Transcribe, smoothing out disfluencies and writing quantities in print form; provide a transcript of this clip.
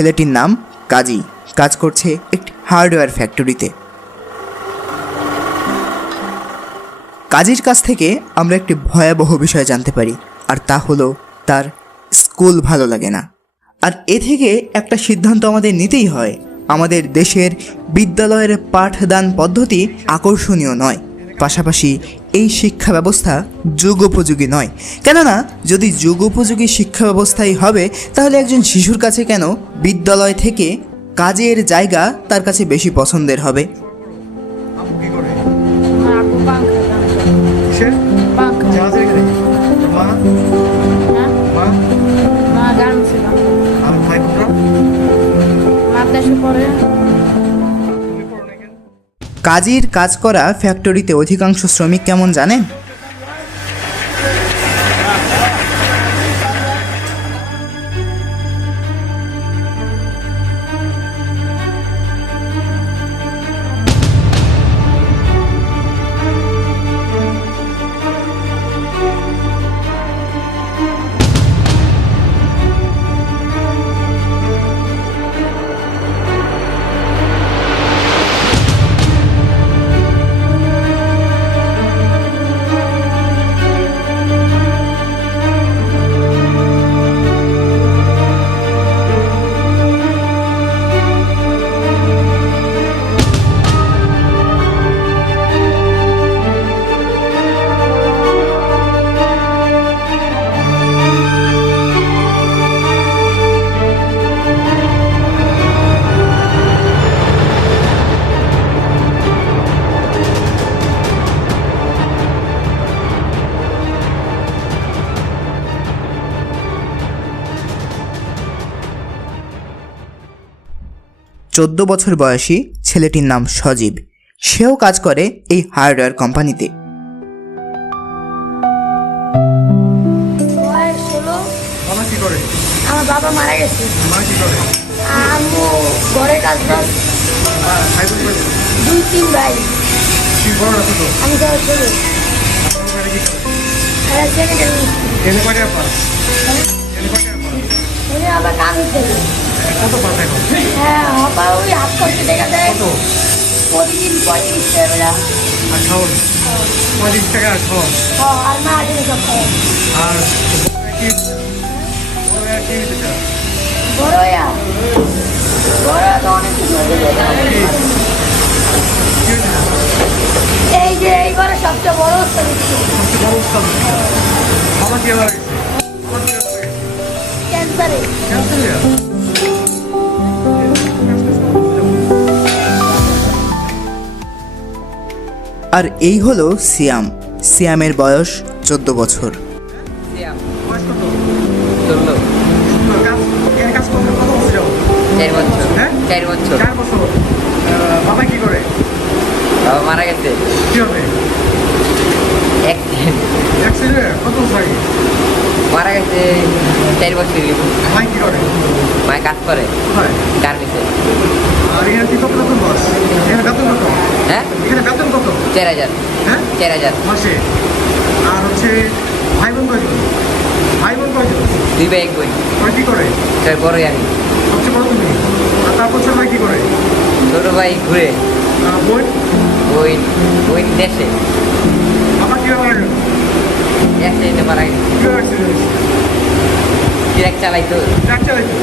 ছেলেটির নাম কাজী, কাজ করছে একটি হার্ডওয়্যার ফ্যাক্টরিতে। কাজীর কাছ থেকে আমরা একটি ভয়াবহ বিষয় জানতে পারি, আর তা হলো তার স্কুল ভালো লাগে না। আর এ থেকে একটা সিদ্ধান্ত আমাদের নিতেই হয়, আমাদের দেশের বিদ্যালয়ের পাঠদান পদ্ধতি আকর্ষণীয় নয়, পাশাপাশি এই শিক্ষা ব্যবস্থা যুগোপযোগী নয়। কেননা যদি যুগোপযোগী শিক্ষা ব্যবস্থাই হবে, তাহলে একজন শিশুর কাছে কেন বিদ্যালয় থেকে কাজের জায়গা তার কাছে বেশি পছন্দের হবে? কাজীর কাজ করা ফ্যাক্টরিতে অধিকাংশ শ্রমিক কেমন জানেন? চোদ্দ বছর বয়সী ছেলেটির নাম সজীব, সেও কাজ করে এই হার্ডওয়্যার কোম্পানিতে। আমার বাবা মারা গেছে, আম্মু ঘরে কাজ বাজ, 2-3 ভাই, আমি তো ছোট। আবার কাজ হচ্ছে, হ্যাঁ আবার ওই হাত করতে দেখা যায় প্রতিদিন 35 টাকা। আর মা আসলে সব খাওয়া বড় তো অনেক কিছু এই যে এই ঘরে সবচেয়ে বড় ক্যান্সারে। আর এই হলো সিয়াম। সিয়ামের বয়স 14 বছর। বাবা কি করে? বাবা মারা গেছে। কি হবে? কত বছর মারা গেছে? 4 বছর। মাই কি করে? মাই কাজ করে গার্মেন্টসে। আর এখানে কি কত বেতন বস? এখানে বেতন কত? হ্যাঁ এখানে বেতন কত? 4000। হ্যাঁ 4000 মাসে। আর হচ্ছে ভাই বোন কয়জন? ভাই বোন কয়জন? 2 ভাই 1 বোন। ওরা কি করে? তার বড়ই আমি। সবচেয়ে বড় তুমি। আর তারপর ছোট ভাই কি করে? ছোট ভাই ঘুরে। বোন? বোন দেশে। বাবা কি মারা গেল? অ্যাক্সিডেন্টে মারা গেছে। কি অ্যাক্সিডেন্ট? ট্রাক চালাইতো।